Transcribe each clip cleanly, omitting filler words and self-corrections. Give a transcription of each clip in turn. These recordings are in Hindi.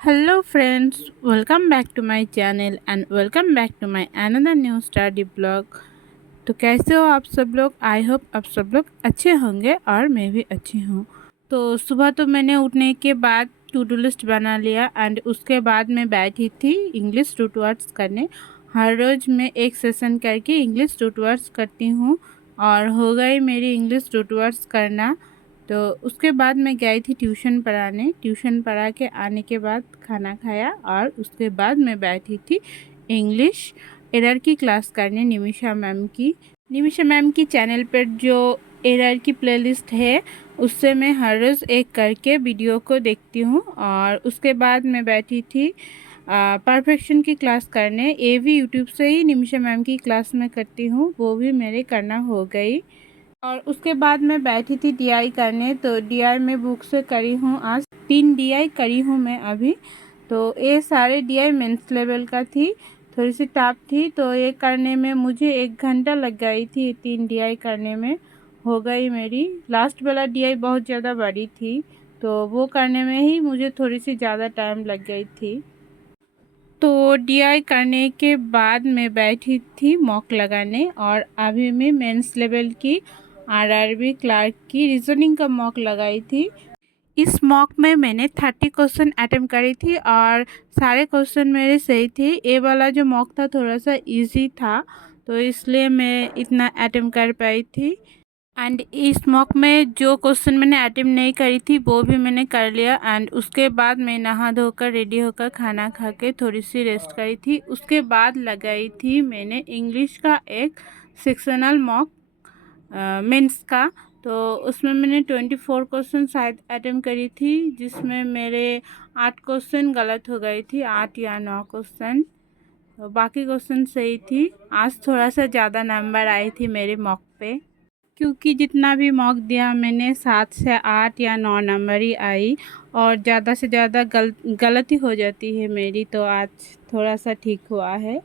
Hello friends, welcome back to my channel and welcome back to my another new study blog। तो कैसे हो आप सब लोग। आई होप आप सब लोग अच्छे होंगे और मैं भी अच्छी हूँ। तो सुबह तो मैंने उठने के बाद टू डू लिस्ट बना लिया एंड उसके बाद मैं बैठी थी इंग्लिश रूट वर्ड्स करने। हर रोज़ मैं एक सेशन करके इंग्लिश रूट वर्ड्स करती हूँ और हो गई मेरी इंग्लिश रूट वर्ड्स करना। तो उसके बाद मैं गई थी ट्यूशन पढ़ाने। ट्यूशन पढ़ा के आने के बाद खाना खाया और उसके बाद मैं बैठी थी इंग्लिश एरर की क्लास करने निमिषा मैम की। निमिषा मैम की चैनल पर जो एरर की प्लेलिस्ट है उससे मैं हर रोज़ एक करके वीडियो को देखती हूँ और उसके बाद मैं बैठी थी परफेक्शन की क्लास करने। ये भी यूट्यूब से ही निमिषा मैम की क्लास में करती हूँ, वो भी मेरे करना हो गई। और उसके बाद मैं बैठी थी डीआई करने। तो डीआई में बुक से करी हूँ, आज 3 डीआई करी हूँ मैं अभी। तो ये सारे डीआई मेंस लेवल का थी, थोड़ी सी टफ थी। तो ये करने में मुझे 1 घंटा लग गई थी। 3 डीआई करने में हो गई मेरी। लास्ट वाला डीआई बहुत ज़्यादा बड़ी थी तो वो करने में ही मुझे थोड़ी सी ज़्यादा टाइम लग गई थी। तो डीआई करने के बाद मैं बैठी थी मॉक लगाने और अभी मैं मेंस लेवल की आरआरबी क्लार्क की रीजनिंग का मॉक लगाई थी। इस मॉक में मैंने 30 क्वेश्चन अटेम्प्ट करी थी और सारे क्वेश्चन मेरे सही थे। ये वाला जो मॉक था थोड़ा सा इजी था तो इसलिए मैं इतना अटेम्प्ट कर पाई थी। एंड इस मॉक में जो क्वेश्चन मैंने अटेम्प्ट नहीं करी थी वो भी मैंने कर लिया। एंड उसके बाद मैं नहा धोकर रेडी होकर खाना खा के थोड़ी सी रेस्ट करी थी। उसके बाद लगाई थी मैंने इंग्लिश का एक सेक्शनल मॉक मेंस का। तो उसमें मैंने 24 क्वेश्चन शायद अटेम्प्ट करी थी, जिसमें मेरे 8 क्वेश्चन गलत हो गई थी, 8 या 9 क्वेश्चन। तो बाकी क्वेश्चन सही थी। आज थोड़ा सा ज़्यादा नंबर आई थी मेरे मॉक पे, क्योंकि जितना भी मॉक दिया मैंने 7 से 8 या 9 नंबर ही आई और ज़्यादा से ज़्यादा गलती हो जाती है मेरी। तो आज थोड़ा सा ठीक हुआ है।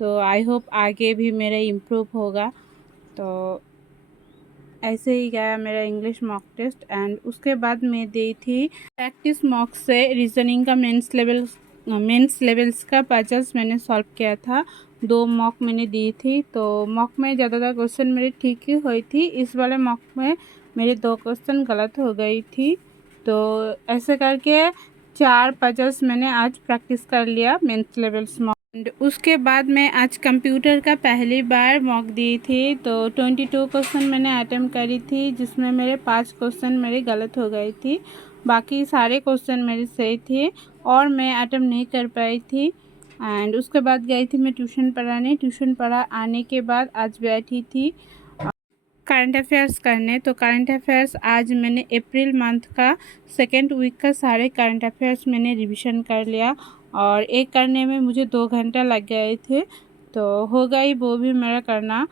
तो आई होप आगे भी मेरा इम्प्रूव होगा। तो ऐसे ही गया मेरा इंग्लिश मॉक टेस्ट। एंड उसके बाद मैं दी थी प्रैक्टिस मॉक से रीजनिंग का मेंस लेवल्स का 50 मैंने सॉल्व किया था। 2 मॉक मैंने दी थी। तो मॉक में ज़्यादातर क्वेश्चन मेरी ठीक ही हुई थी। इस वाले मॉक में मेरे 2 क्वेश्चन गलत हो गई थी। तो ऐसे करके 4 50 मैंने आज प्रैक्टिस कर लिया मेंस लेवल्स मॉक। एंड उसके बाद मैं आज कंप्यूटर का पहली बार मॉक दी थी। तो 22 क्वेश्चन मैंने अटेम्प्ट करी थी, जिसमें मेरे 5 क्वेश्चन मेरे गलत हो गई थी, बाकी सारे क्वेश्चन मेरे सही थे और मैं अटेम्प्ट नहीं कर पाई थी। एंड उसके बाद गई थी मैं ट्यूशन पढ़ाने। ट्यूशन पढ़ा आने के बाद आज बैठी थी करंट अफेयर्स करने। तो करंट अफेयर्स आज मैंने अप्रैल मंथ का सेकेंड वीक का सारे करंट अफेयर्स मैंने रिवीजन कर लिया और एक करने में मुझे 2 घंटा लग गए थे। तो हो गई वो भी मेरा करना।